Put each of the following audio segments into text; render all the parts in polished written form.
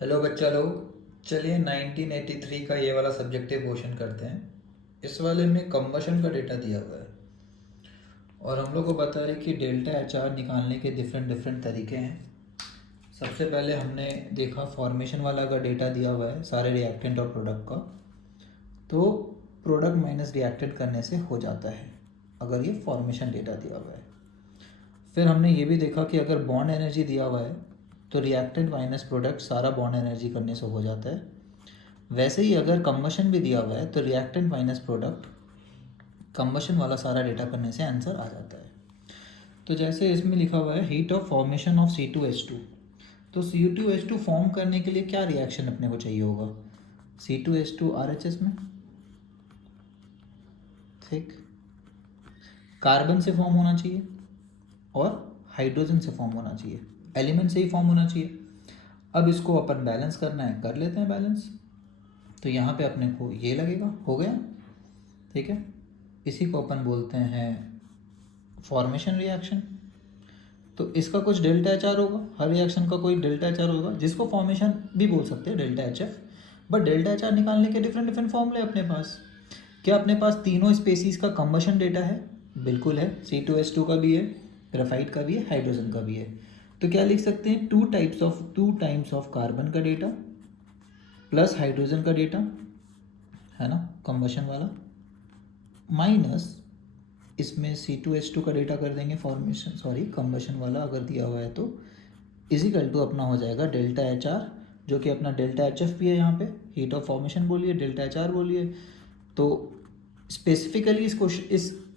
Hello बच्चा लोग, चलिए 1983 का ये वाला सब्जेक्टिव क्वेश्चन करते हैं। इस वाले में कंबशन का डेटा दिया हुआ है और हम लोग को पता है कि डेल्टा एच आर निकालने के डिफरेंट डिफरेंट तरीके हैं। सबसे पहले हमने देखा फॉर्मेशन वाला का डेटा दिया हुआ है सारे रिएक्टेंट और प्रोडक्ट का, तो प्रोडक्ट माइनस रिएक्टेंट करने से हो जाता है अगर ये फॉर्मेशन डेटा दिया हुआ है। फिर हमने ये भी देखा कि अगर बॉन्ड एनर्जी दिया हुआ है तो रिएक्टेंट माइनस प्रोडक्ट सारा बॉन्ड एनर्जी करने से हो जाता है। वैसे ही अगर कंबशन भी दिया हुआ है तो रिएक्टेंट माइनस प्रोडक्ट कंबशन वाला सारा डेटा करने से आंसर आ जाता है। तो जैसे इसमें लिखा हुआ है heat of formation of C2H2, तो C2H2 फॉर्म करने के लिए क्या रिएक्शन अपने को चाहिए होगा? C2H2 RHS में, ठीक, कार्बन से फॉर्म होना चाहिए और हाइड्रोजन से फॉर्म होना चाहिए, एलिमेंट से ही फॉर्म होना चाहिए। अब इसको अपन बैलेंस करना है, कर लेते हैं बैलेंस। तो यहाँ पे अपने को ये लगेगा, हो गया, ठीक है। इसी को अपन बोलते हैं फॉर्मेशन रिएक्शन। तो इसका कुछ डेल्टा एच आर होगा, हर रिएक्शन का कोई डेल्टा एच आर होगा, जिसको फॉर्मेशन भी बोल सकते हैं, delta H F. But delta H R निकालने के डिफरेंट डिफरेंट फॉर्मूले अपने पास। क्या अपने पास तीनों स्पेसीज का कंबशन डेटा है? बिल्कुल है, C2H2 का भी है, ग्रेफाइट का भी है, हाइड्रोजन का भी है। तो क्या लिख सकते हैं? टू टाइम्स ऑफ कार्बन का डेटा प्लस हाइड्रोजन का डेटा, है ना, कंबशन वाला, माइनस इसमें C2H2 का डेटा कर देंगे कंबशन वाला अगर दिया हुआ है तो, इजिकल टू अपना हो जाएगा डेल्टा एच आर, जो कि अपना डेल्टा एच एफ भी है, यहाँ पे हीट ऑफ फॉर्मेशन बोलिए, डेल्टा एच आर बोलिए। तो स्पेसिफिकली इस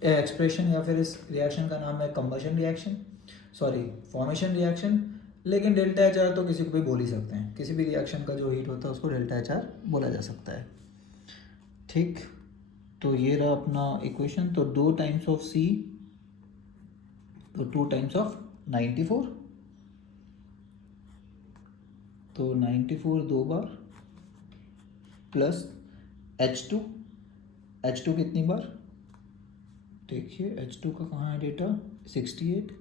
एक्सप्रेशन या फिर इस रिएक्शन का नाम है कंबशन रिएक्शन, फॉर्मेशन रिएक्शन। लेकिन डेल्टा एच आर तो किसी को भी बोल ही सकते हैं, किसी भी रिएक्शन का जो हीट होता है उसको डेल्टा एच आर बोला जा सकता है, ठीक। तो ये रहा अपना इक्वेशन। तो 2 टाइम्स ऑफ C, तो 2 टाइम्स ऑफ 94, तो 94 दो बार, प्लस H2, H2 कितनी बार? देखिए H2 का कहाँ है डेटा? 68,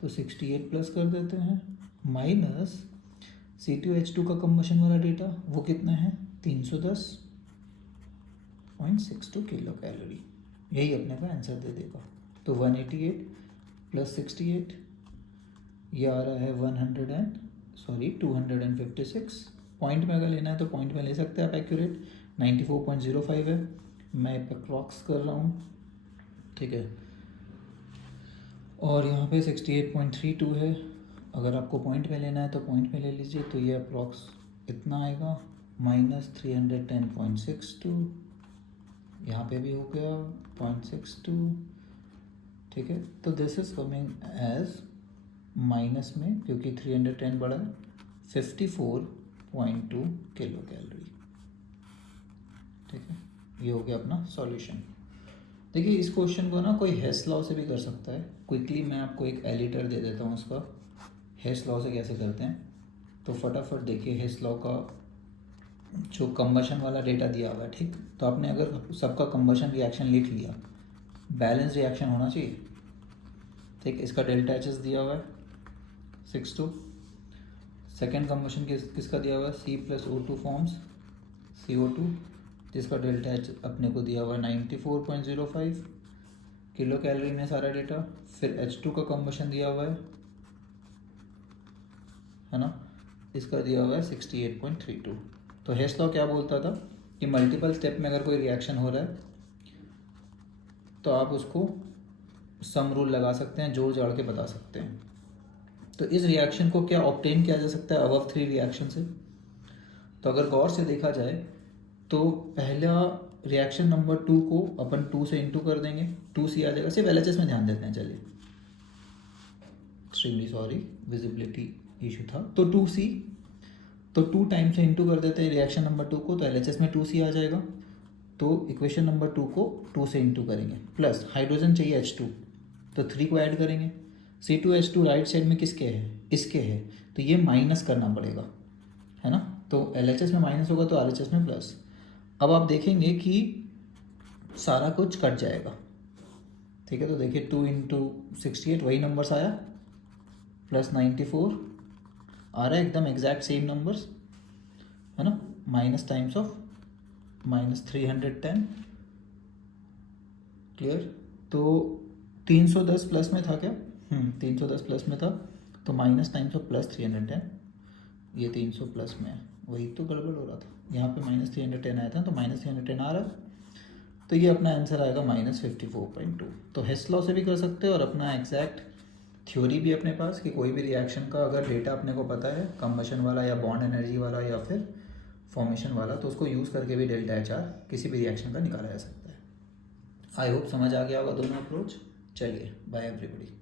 तो 68 प्लस कर देते हैं, माइनस C2H2 का कंबशन वाला डेटा वो कितना है? 310.62 किलो कैलोरी। यही अपने को आंसर दे देगा। तो 188 प्लस 68, ये आ रहा है 256। पॉइंट में अगर लेना है तो पॉइंट में ले सकते हैं आप, एक्यूरेट 94.05 है। मैं अप्रॉक्स कर रहा हूँ, ठीक है। और यहाँ पे 68.32 है। अगर आपको पॉइंट में लेना है तो पॉइंट में ले लीजिए, तो ये अप्रॉक्स इतना आएगा, माइनस 310.62, यहाँ पे भी हो गया 0.62, ठीक है। तो this is coming as minus में, क्योंकि 310 बड़ा है, 54.2 किलो कैलोरी, ठीक है। ये हो गया अपना सॉल्यूशन। देखिए इस क्वेश्चन को ना कोई हेस लॉ से भी कर सकता है। क्विकली मैं आपको एक एडिटर दे देता हूँ उसका, हेस लॉ से कैसे करते हैं। तो फटाफट देखिए हेस लॉ का जो कंबशन वाला डेटा दिया हुआ है, ठीक। तो आपने अगर सबका कंबशन रिएक्शन लिख लिया, बैलेंस रिएक्शन होना चाहिए, ठीक। इसका डेल्टा एच एस दिया हुआ है 62। सेकेंड कंबशन किसका दिया हुआ है? C+O2 फॉर्म्स CO2, जिसका डेल्टा एच अपने को दिया हुआ है 94.05 किलो कैलोरी में सारा डेटा। फिर H2 का कंबशन दिया हुआ है ना, इसका दिया हुआ है 68.32। तो हेस लॉ क्या बोलता था कि मल्टीपल स्टेप में अगर कोई रिएक्शन हो रहा है तो आप उसको सम रूल लगा सकते हैं, जोड़ जाड़ के बता सकते हैं। तो इस रिएक्शन को क्या ऑब्टेन किया जा सकता है अबव 3 रिएक्शन से? तो अगर गौर से देखा जाए तो पहला रिएक्शन नंबर 2 को अपन 2 से इंटू कर देंगे, 2C आ जाएगा। सिर्फ LHS में ध्यान देते हैं, चलिए, एक्सट्रीमली सॉरी, विजिबिलिटी इशू था। तो 2C, तो 2 टाइम से इंटू कर देते हैं रिएक्शन नंबर 2 को, तो LHS में 2C आ जाएगा। तो इक्वेशन नंबर 2 को 2 से इंटू करेंगे, प्लस हाइड्रोजन चाहिए H2, तो 3 को ऐड करेंगे। C2H2 राइट साइड में किसके है? इसके है, तो ये माइनस करना पड़ेगा, है ना। तो LHS में माइनस होगा तो RHS में प्लस। अब आप देखेंगे कि सारा कुछ कट जाएगा, ठीक है। तो देखिए 2 इंटू 68 वही नंबर्स आया, प्लस 94 आ रहा है, एकदम exact same numbers. Minus times of -310, clear. तो 310 प्लस में था क्या? 310 प्लस में था, तो माइनस टाइम्स ऑफ +310, ये 300 प्लस में है, वही तो गड़बड़ हो रहा था। यहाँ पे -310 आया था, तो -310 आ रहा है, तो ये अपना आंसर आएगा -54.2। तो हेस लॉ से भी कर सकते हो, और अपना एग्जैक्ट थ्योरी भी अपने पास कि कोई भी रिएक्शन का अगर डेटा अपने को पता है, कंबशन वाला या बॉन्ड एनर्जी वाला या फिर फॉर्मेशन वाला, तो उसको यूज़ करके भी डेल्टा एच आर किसी भी रिएक्शन का निकाला जा सकता है। आई होप समझ आ गया होगा दोनों अप्रोच। चलिए, बाय एवरीबॉडी।